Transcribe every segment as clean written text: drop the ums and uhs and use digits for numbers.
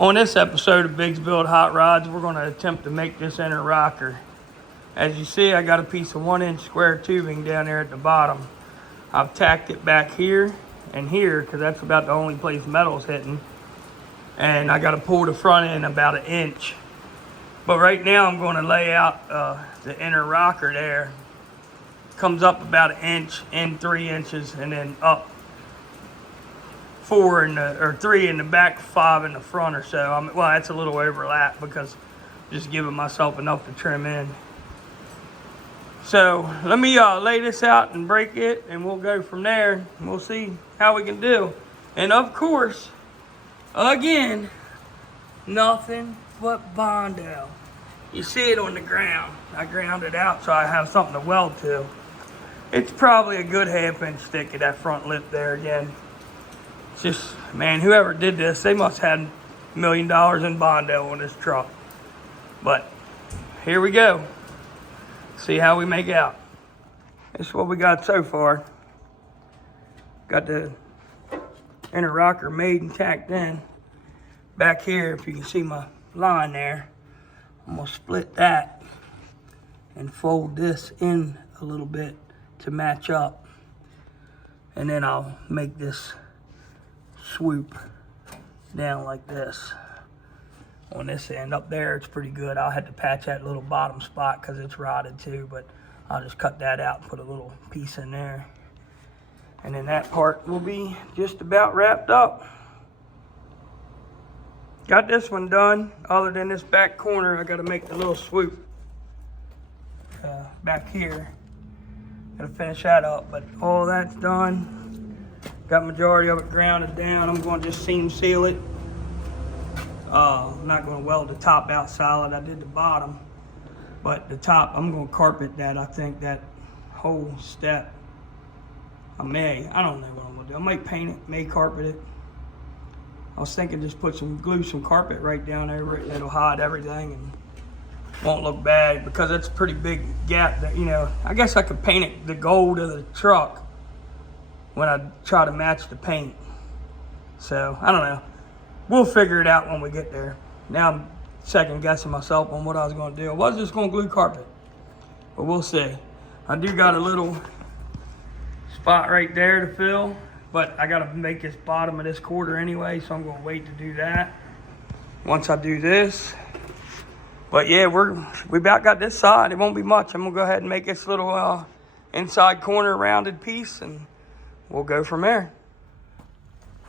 On this episode of Big's Build Hot Rods, we're going to attempt to make this inner rocker. As you see, I got a piece of 1-inch square tubing down there at the bottom. I've tacked it back here and here because that's about the only place metal's hitting. And I got to pull the front end about 1 inch. But right now I'm going to lay out the inner rocker there. Comes up about 1 inch and 3 inches, and then up 4 in the, or 3 in the back, 5 in the front or so. Well, that's a little overlap because I'm just giving myself enough to trim in. So let me lay this out and break it, and we'll go from there. And we'll see how we can do. And of course, again, nothing but Bondo. You see it on the ground. I ground it out so I have something to weld to. It's probably a good 1/2 inch thick of that front lip there again. It's just, man, whoever did this, they must have had $1 million in Bondo on this truck. But here we go. See how we make out. This is what we got so far. Got the inner rocker made and tacked in. Back here, if you can see my line there, I'm gonna split that and fold this in a little bit to match up. And then I'll make this swoop down like this. On this end up there, it's pretty good. I'll have to patch that little bottom spot because it's rotted too, but I'll just cut that out and put a little piece in there. And then that part will be just about wrapped up. Got this one done. Other than this back corner, I gotta make the little swoop back here. Gotta finish that up, but all that's done. Got majority of it grounded down. I'm gonna just seam seal it. I'm not gonna weld the top out solid. I did the bottom, but the top, I'm gonna carpet that. I think that whole step. I don't know what I'm gonna do. I might paint it, may carpet it. I was thinking just put some carpet right down over it, and it'll hide everything and won't look bad because it's a pretty big gap that, you know, I guess I could paint it the gold of the truck when I try to match the paint. So, I don't know. We'll figure it out when we get there. Now I'm second guessing myself on what I was gonna do. I was just gonna glue carpet, but we'll see. I do got a little spot right there to fill, but I gotta make this bottom of this quarter anyway, so I'm gonna wait to do that once I do this. But yeah, we about got this side. It won't be much. I'm gonna go ahead and make this little inside corner rounded piece, and we'll go from there.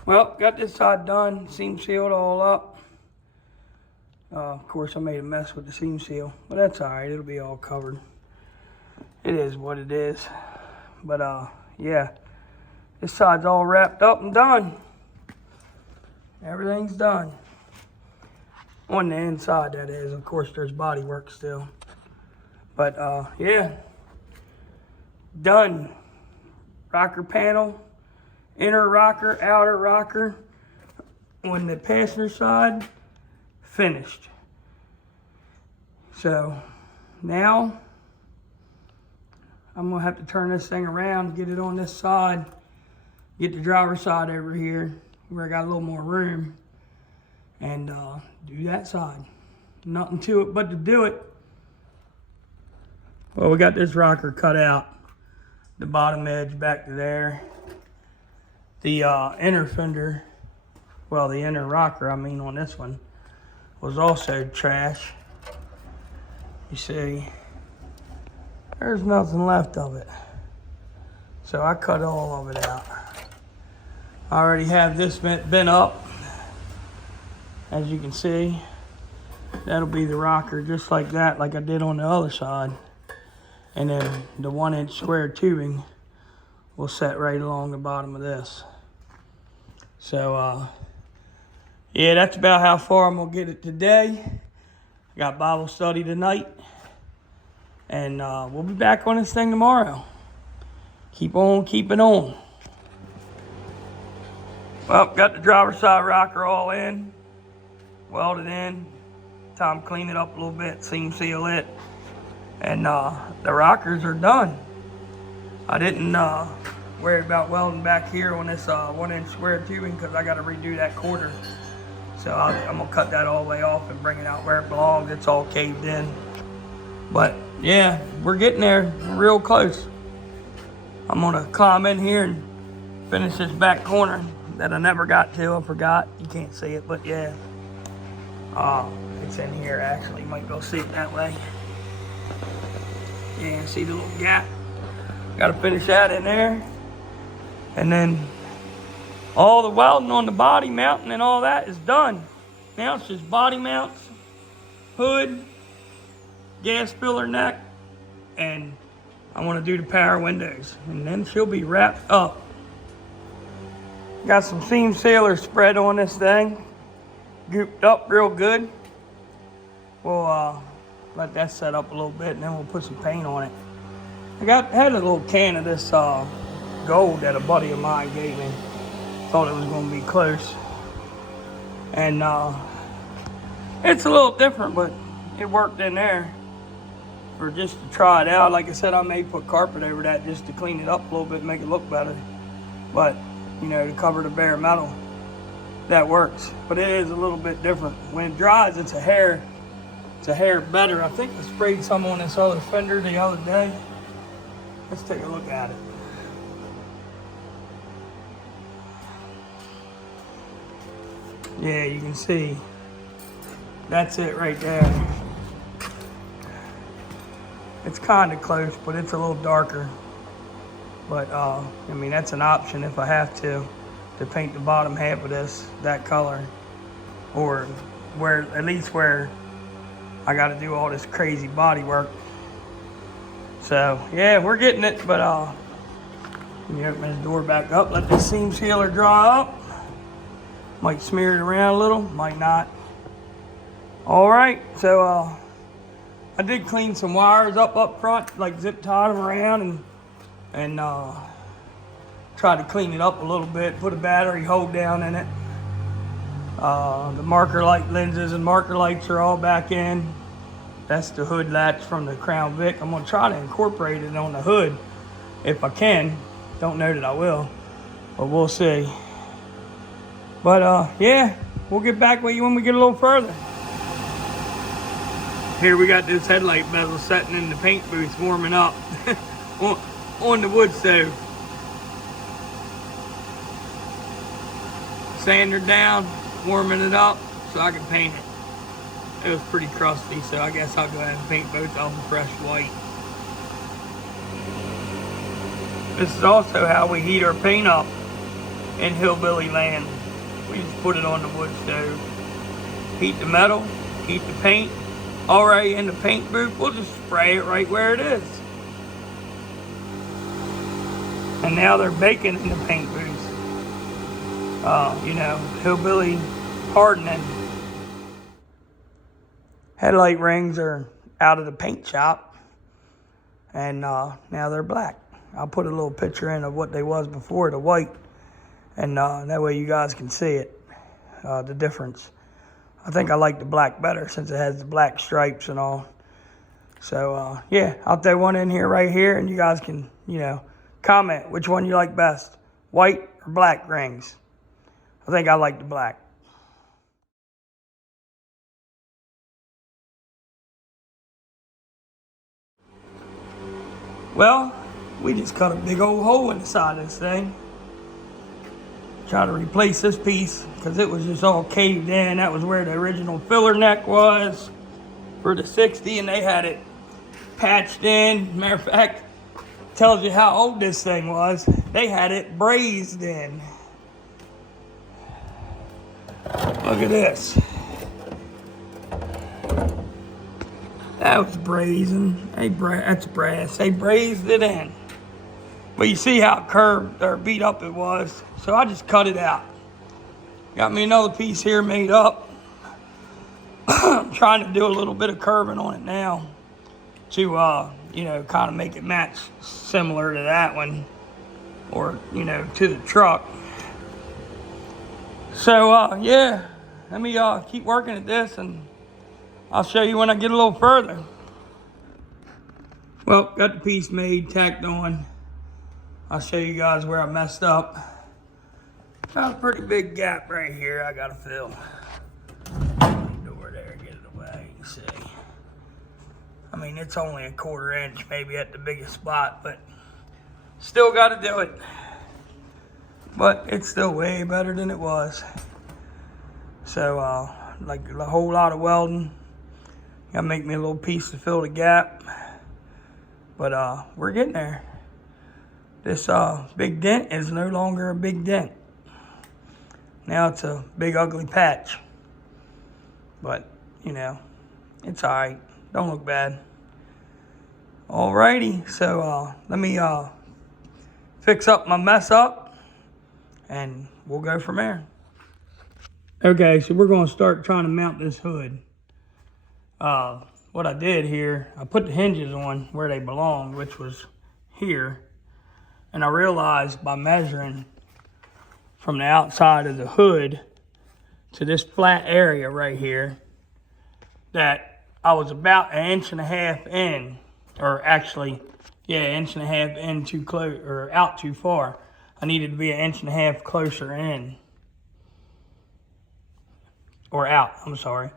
Well, got this side done, seam sealed all up. Of course, I made a mess with the seam seal, but that's all right. It'll be all covered. It is what it is. But yeah, this side's all wrapped up and done. Everything's done. On the inside, that is. Of course, there's body work still. But yeah, done. Rocker panel. Inner rocker, outer rocker on the passenger side, finished. So now I'm gonna have to turn this thing around, get it on this side, get the driver's side over here where I got a little more room, and do that side. Nothing to it but to do it. Well, we got this rocker cut out, the bottom edge back to there. The inner fender, well, the inner rocker, I mean, on this one, was also trash. You see, there's nothing left of it. So I cut all of it out. I already have this bent up. As you can see, that'll be the rocker just like that, like I did on the other side. And then the 1-inch square tubing will set right along the bottom of this. So, yeah, that's about how far I'm gonna get it today. I got Bible study tonight, and we'll be back on this thing tomorrow. Keep on keeping on. Well, got the driver's side rocker all in, welded in. Time to clean it up a little bit, seam seal it, and the rockers are done. I didn't worry about welding back here on this 1-inch square tubing because I got to redo that quarter. So I'm gonna cut that all the way off and bring it out where it belongs. It's all caved in. But yeah, we're getting there, real close. I'm gonna climb in here and finish this back corner that I never got to. I forgot. You can't see it, but yeah. It's in here actually. You might go see it that way. Yeah, see the little gap? Gotta finish that in there. And then all the welding on the body mounting and all that is done. Now it's just body mounts, hood, gas filler neck, and I want to do the power windows. And then she'll be wrapped up. Got some seam sealer spread on this thing. Gooped up real good. We'll let that set up a little bit and then we'll put some paint on it. I had a little can of this gold that a buddy of mine gave me. Thought it was going to be close. And it's a little different, but it worked in there for just to try it out. Like I said, I may put carpet over that just to clean it up a little bit, make it look better. But, you know, to cover the bare metal, that works. But it is a little bit different. When it dries, it's a hair better. I think I sprayed some on this other fender the other day. Let's take a look at it. Yeah, you can see. That's it right there. It's kind of close, but it's a little darker. But, I mean, that's an option if I have to paint the bottom half of this that color. Or at least where I got to do all this crazy body work. So, yeah, we're getting it, but, let me open this door back up, let the seam sealer dry up. Might smear it around a little, might not. All right, so, I did clean some wires up front, like zip tied them around and tried to clean it up a little bit, put a battery hold down in it. The marker light lenses and marker lights are all back in. That's the hood latch from the Crown Vic. I'm gonna try to incorporate it on the hood if I can. Don't know that I will, but we'll see. But yeah, we'll get back with you when we get a little further. Here we got this headlight bezel setting in the paint booth, warming up on the wood stove. Sander down, warming it up so I can paint it. It was pretty crusty, so I guess I'll go ahead and paint both of them fresh white. This is also how we heat our paint up in hillbilly land. We just put it on the wood stove. Heat the metal, heat the paint. Already in the paint booth, we'll just spray it right where it is. And now they're baking in the paint booth. You know, hillbilly hardening. Headlight rings are out of the paint shop. And now they're black. I'll put a little picture in of what they was before, the white. And that way you guys can see it, the difference. I think I like the black better since it has the black stripes and all. So, yeah, I'll throw one in here right here, and you guys can, you know, comment which one you like best, white or black rings. I think I like the black. Well, we just cut a big old hole in the side of this thing. Try to replace this piece because it was just all caved in. That was where the original filler neck was for the 60, and they had it patched in. Matter of fact, tells you how old this thing was. They had it brazed in. Look at this. That was brazing. That's brass. They brazed it in. But you see how curved or beat up it was. So I just cut it out. Got me another piece here made up. I'm trying to do a little bit of curving on it now to, you know, kind of make it match similar to that one, or, you know, to the truck. So, yeah, let me keep working at this, and I'll show you when I get a little further. Well, got the piece made, tacked on. I'll show you guys where I messed up. Got a pretty big gap right here I gotta fill. Let's see. I mean, it's only a 1/4 inch maybe at the biggest spot, but still got to do it. But it's still way better than it was. So, like a whole lot of welding. Gotta make me a little piece to fill the gap. But we're getting there. This big dent is no longer a big dent. Now it's a big ugly patch. But, you know, it's alright. Don't look bad. Alrighty, so let me fix up my mess up and we'll go from there. Okay, so we're going to start trying to mount this hood. What I did here, I put the hinges on where they belong, which was here. And I realized by measuring from the outside of the hood to this flat area right here that I was about 1.5 inches in, or actually, yeah, 1.5 inches in too close, or out too far. I needed to be 1.5 inches closer in, or out, I'm sorry,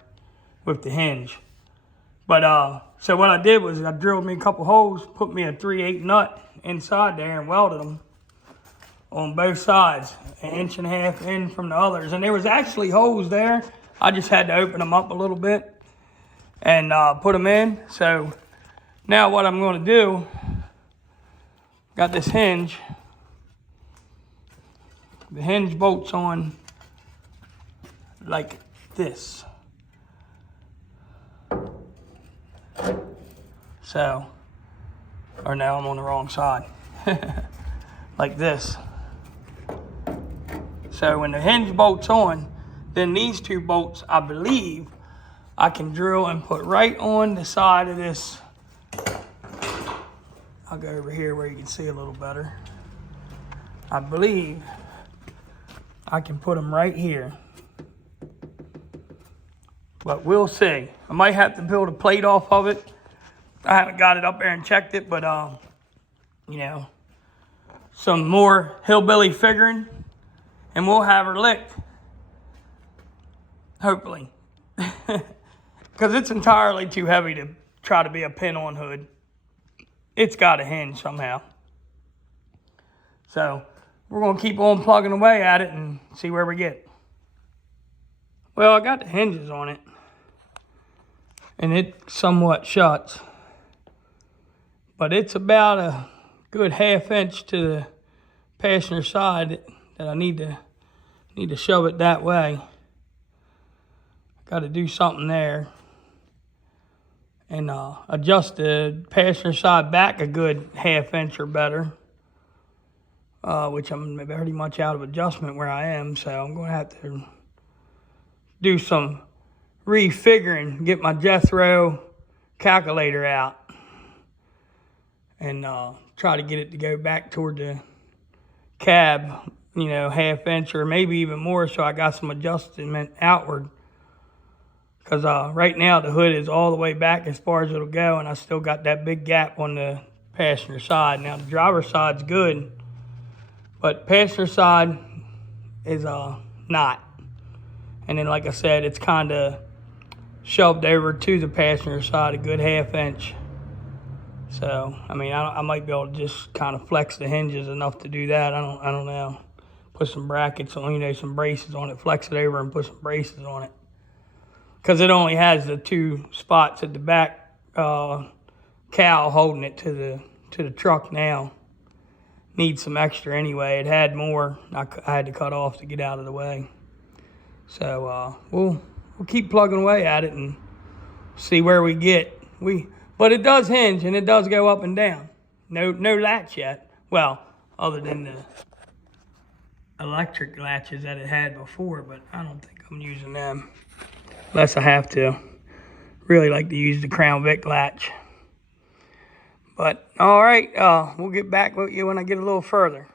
with the hinge. But, so what I did was I drilled me a couple holes, put me a 3/8 nut inside there and welded them on both sides, 1.5 inches in from the others. And there was actually holes there. I just had to open them up a little bit and put them in. So now what I'm going to do, got this hinge. The hinge bolts on like this. So, or now I'm on the wrong side. Like this. So when the hinge bolts on, then these two bolts, I believe, I can drill and put right on the side of this. I'll go over here where you can see a little better. I believe I can put them right here. But we'll see. I might have to build a plate off of it. I haven't got it up there and checked it, but you know, some more hillbilly figuring and we'll have her licked. Hopefully. Because it's entirely too heavy to try to be a pin-on hood. It's got to hinge somehow. So we're going to keep on plugging away at it and see where we get. Well, I got the hinges on it. And it somewhat shuts. But it's about a good 1/2 inch to the passenger side that I need to shove it that way. Got to do something there. And adjust the passenger side back a good 1/2 inch or better. Which I'm pretty much out of adjustment where I am. So I'm going to have to do some refiguring, get my Jethro calculator out. And try to get it to go back toward the cab, you know, 1/2 inch or maybe even more, so I got some adjustment outward. Because right now the hood is all the way back as far as it'll go, and I still got that big gap on the passenger side. Now the driver's side's good, but passenger side is not. And then like I said, it's kind of shoved over to the passenger side a good 1/2 inch. So, I mean, I might be able to just kind of flex the hinges enough to do that. I don't know. Put some brackets on, you know, some braces on it, flex it over and put some braces on it. Because it only has the 2 spots at the back cowl holding it to the truck now. Needs some extra anyway. It had more. I had to cut off to get out of the way. So, we'll keep plugging away at it and see where we get. But it does hinge and it does go up and down. No latch yet. Well, other than the electric latches that it had before, but I don't think I'm using them. Unless I have to. Really like to use the Crown Vic latch. But, alright, we'll get back with you when I get a little further.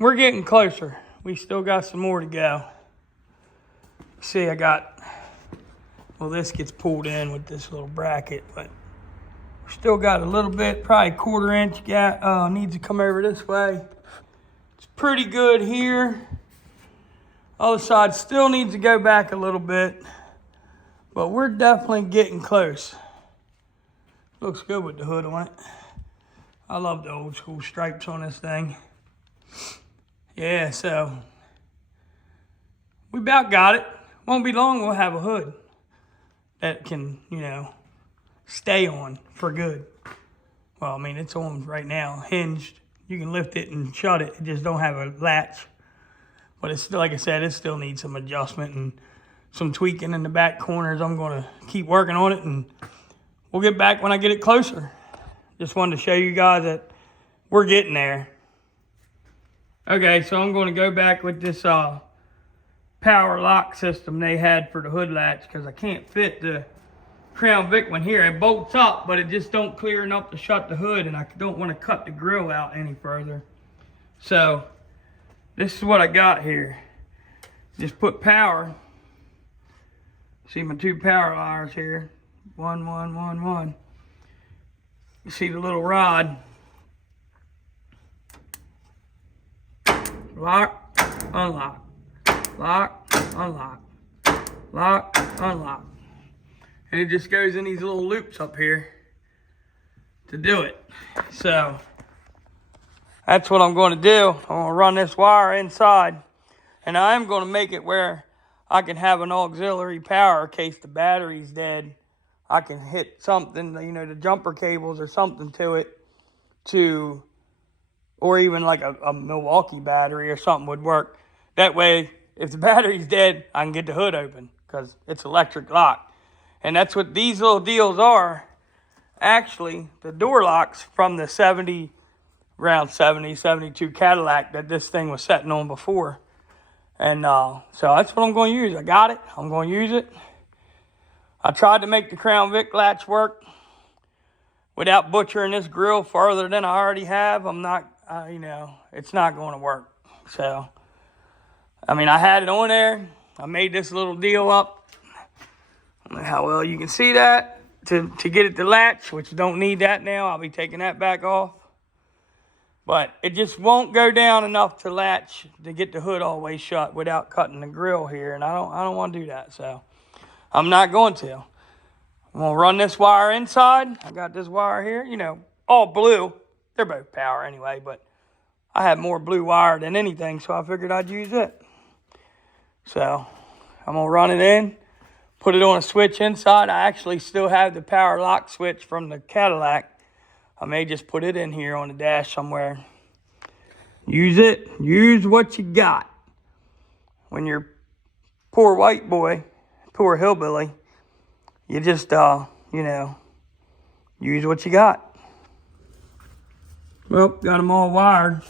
We're getting closer. We still got some more to go. See, I got... Well, this gets pulled in with this little bracket, but we still got a little bit, probably 1/4 inch gap, needs to come over this way. It's pretty good here. Other side still needs to go back a little bit, But we're definitely getting close. Looks good with the hood on it. I love the old school stripes on this thing. Yeah, so we about got it. Won't be long, we'll have a hood that can, you know, stay on for good. Well, I mean, it's on right now, hinged. You can lift it and shut it. It just don't have a latch. But it's still, like I said, it still needs some adjustment and some tweaking in the back corners. I'm going to keep working on it, and we'll get back when I get it closer. Just wanted to show you guys that we're getting there. Okay, so I'm going to go back with this power lock system they had for the hood latch, because I can't fit the Crown Vic one here. It bolts up, but it just don't clear enough to shut the hood, and I don't want to cut the grill out any further. So this is what I got here. Just put power. See my 2 power wires here. 1, 1, 1, 1. You see the little rod. Lock, unlock. Lock, unlock. Lock, unlock. And it just goes in these little loops up here to do it. So that's what I'm going to do. I'm going to run this wire inside, and I am going to make it where I can have an auxiliary power in case the battery's dead. I can hit something, you know, the jumper cables or something to it, or even like a Milwaukee battery or something would work. That way, if the battery's dead, I can get the hood open because it's electric lock. And that's what these little deals are. Actually, the door locks from the 72 Cadillac that this thing was sitting on before. And so that's what I'm going to use. I got it. I'm going to use it. I tried to make the Crown Vic latch work without butchering this grill further than I already have. I'm not, you know, it's not going to work. So, I mean, I had it on there. I made this little deal up. I don't know how well you can see that to get it to latch, which you don't need that now. I'll be taking that back off. But it just won't go down enough to latch to get the hood all the way shut without cutting the grill here. And I don't want to do that. So I'm not going to. I'm going to run this wire inside. I got this wire here, you know, all blue. They're both power anyway, but I had more blue wire than anything, so I figured I'd use it. So I'm going to run it in, put it on a switch inside. I actually still have the power lock switch from the Cadillac. I may just put it in here on the dash somewhere. Use it. Use what you got. When you're poor white boy, poor hillbilly, you just, you know, use what you got. Well, got them all wired.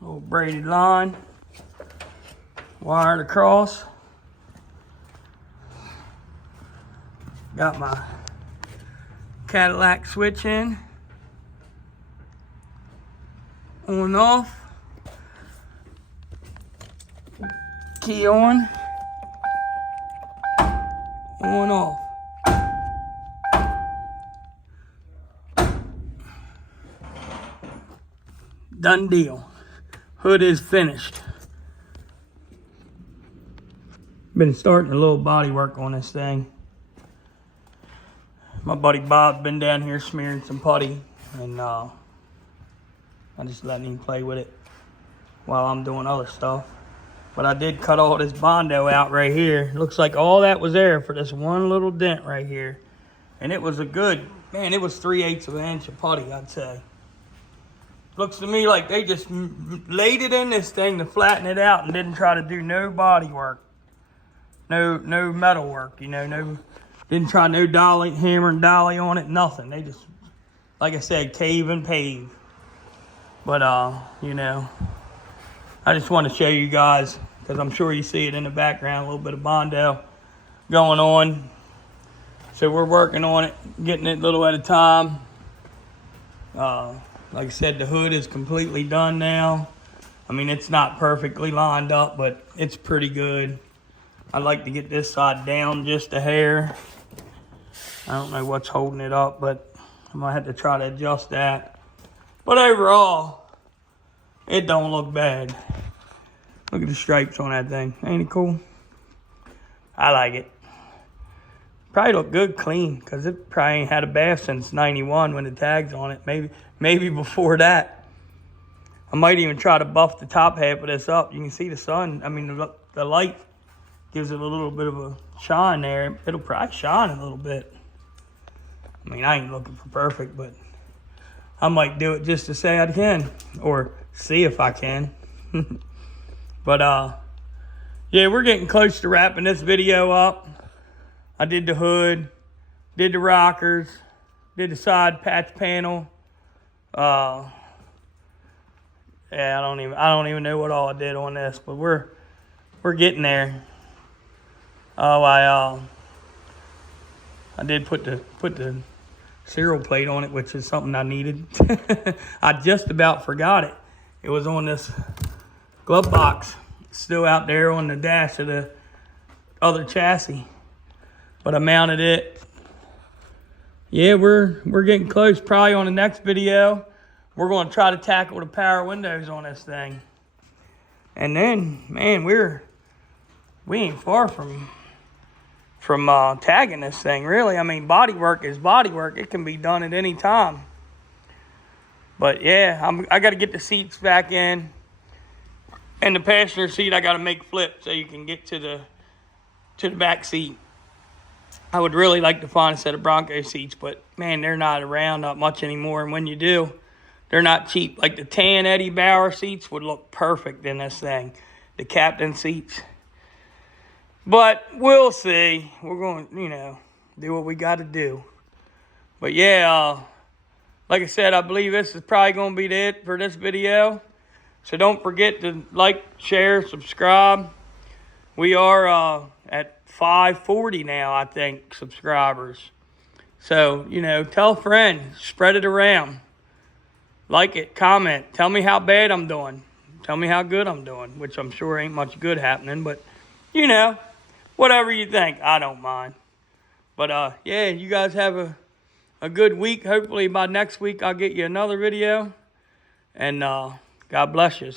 Little braided line. Wired across. Got my Cadillac switch in. On, off. Key on. On, off. Done deal. Hood is finished. Been starting a little body work on this thing. My buddy Bob's been down here smearing some putty, and I'm just letting him play with it while I'm doing other stuff. But I did cut all this Bondo out right here. Looks like all that was there for this one little dent right here. And it was a good, man, it was 3/8 of an inch of putty, I'd say. Looks to me like they just laid it in this thing to flatten it out and didn't try to do no body work. No metal work, you know, didn't try no dolly, hammer and dolly on it, nothing. They just, like I said, cave and pave. But, you know, I just want to show you guys, because I'm sure you see it in the background, a little bit of Bondo going on. So we're working on it, getting it a little at a time. Like I said, the hood is completely done now. I mean, it's not perfectly lined up, but it's pretty good. I'd like to get this side down just a hair. I don't know what's holding it up, but I might have to try to adjust that. But overall, it don't look bad. Look at the stripes on that thing. Ain't it cool? I like it. Probably look good clean, because it probably ain't had a bath since 91 when the tag's on it. Maybe before that. I might even try to buff the top half of this up. You can see the sun. I mean, the light gives it a little bit of a shine there. It'll probably shine a little bit. I mean, I ain't looking for perfect, but I might do it just to say I can, or see if I can. But, yeah, we're getting close to wrapping this video up. I did the hood, did the rockers, did the side patch panel. Yeah, I don't even know what all I did on this, but we're getting there. Oh, I did put the serial plate on it, which is something I needed. I just about forgot it. It was on this glove box, still out there on the dash of the other chassis. But I mounted it. Yeah, we're getting close. Probably on the next video, we're going to try to tackle the power windows on this thing. And then, man, we ain't far from tagging this thing, really. I mean, body work is body work. It can be done at any time. But yeah, I got to get the seats back in. And the passenger seat, I got to make flip so you can get to the back seat. I would really like to find a set of Bronco seats, but man, they're not around not much anymore. And when you do, they're not cheap. Like the tan Eddie Bauer seats would look perfect in this thing. The captain seats. But we'll see. We're going to, do what we got to do. But yeah, like I said, I believe this is probably going to be it for this video. So don't forget to like, share, subscribe. We are at 540 now, I think, subscribers. So, tell a friend. Spread it around. Like it, comment. Tell me how bad I'm doing. Tell me how good I'm doing, which I'm sure ain't much good happening. But, whatever you think, I don't mind. But, yeah, you guys have a good week. Hopefully by next week I'll get you another video. And God bless you.